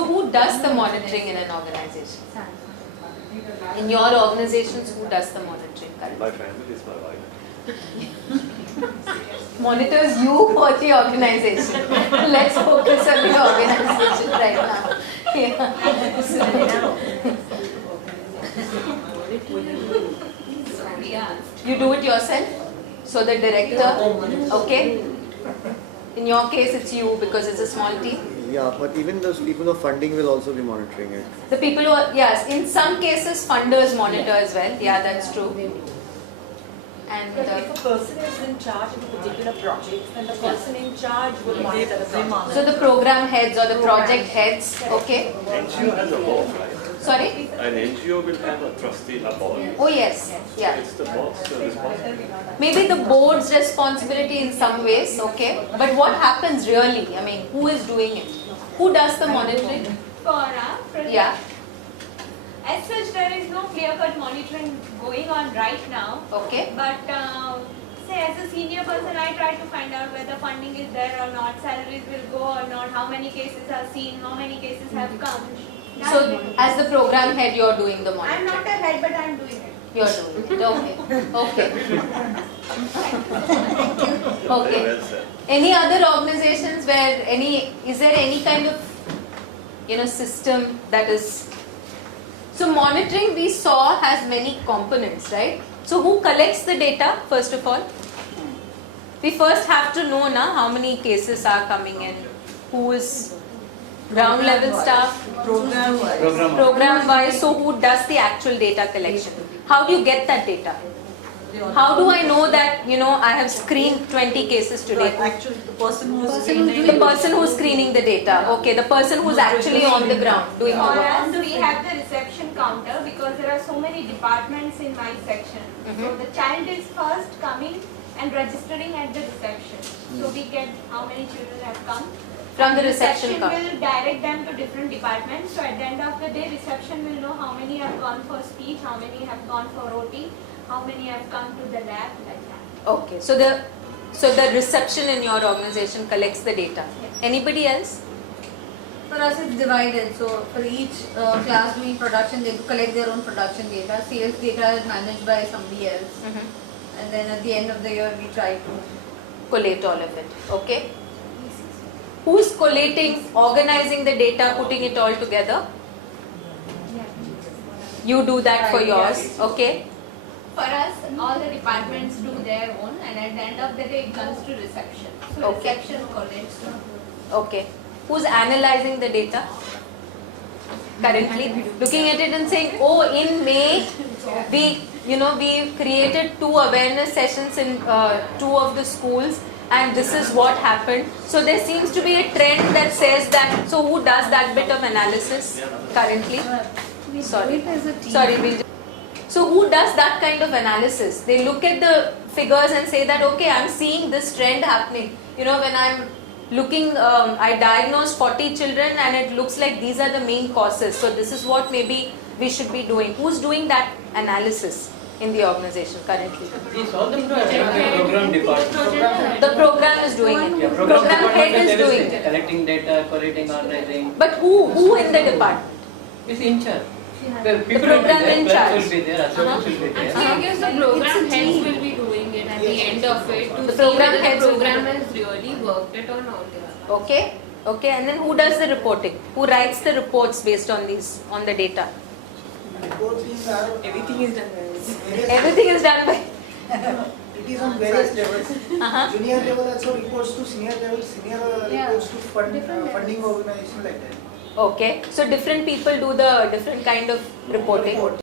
So who does the monitoring in an organization? In your organizations, who does the monitoring currently? My family is my wife. Monitors you or the organization? Let's focus on the organization right now. Yeah. You do it yourself? So the director, okay? In your case, it's you because it's a small team. Yeah, but even those people of funding will also be monitoring it. The people who are, yes, in some cases funders monitor as well. Yeah, that's true. And But if a person is in charge of a particular project, then the person in charge will monitor the project. so the program heads or the project heads, okay? NGO has a board, right? Sorry? An NGO will have a trustee, a board. Oh yes, yeah. It's the board's responsibility. Maybe the board's responsibility in some ways, okay? But what happens really? I mean, who is doing it? Who does the monitoring? For our project, Yeah, as such, there is no clear-cut monitoring going on right now. okay. But say, as a senior person, I try to find out whether funding is there or not, salaries will go or not, how many cases are seen, how many cases have come. So as the program head, you're doing the I'm monitoring. not a head, but I'm doing it. You're doing it. Okay. Okay. Very Okay. well said. Any other organizations where is there any kind of system that is, so monitoring we saw has many components, right? So who collects the data first of all? We first have to know how many cases are coming in, who is ground level staff, program wise, so who does the actual data collection? How do you get that data? How do I know that I have screened 20 cases today? Actually, the person who's The person who's screening the data, okay, the person who's actually on the ground doing the For work. us, we have the reception counter because there are so many departments in my section. So the child is first coming and registering at the reception. So we get how many children have come. From the reception counter. will direct them to different departments. So at the end of the day, reception will know how many have gone for speech, how many have gone for OT, how many have come to the lab, like that. Okay, so the reception in your organization collects the data. Anybody else? For us it's divided, so for each class doing production they collect their own production data. Sales data is managed by somebody else, and then at the end of the year we try to Collate all of it, okay? Who is collating, organizing the data, putting it all together? You do that for yours, okay? For us, all the departments do their own, and at the end of the day, it comes to reception. So Okay. reception collects. Okay. Who's analyzing the data? Currently looking at it and saying, oh, in May we created 2 awareness sessions in 2 of the schools, and this is what happened. So there seems to be a trend that says that. So who does that bit of analysis currently? Sorry, Vinjay. So who does that kind of analysis? They look at the figures and say that, okay, I'm seeing this trend happening. When I'm looking, I diagnosed 40 children and it looks like these are the main causes. So this is what maybe we should be doing. Who's doing that analysis in the organization currently? It's all the program department. The program is doing it. Yeah, Program head is there doing it. collecting data, collating, organizing. But who in the department? It's in charge. Well, The people program will in be there, charge. clerks will be there, assistants will be there. Actually, I guess the program heads will be doing it at the end of it to The see program whether heads the will do program it. has really worked it or not. Okay. Okay. And then who does the reporting? Who writes the reports based on the data? everything is done. Everything is done by. It is on various levels. Uh-huh. Junior level also reports to senior level, senior reports to funding organization like that. Okay. So different people do the different kind of reporting.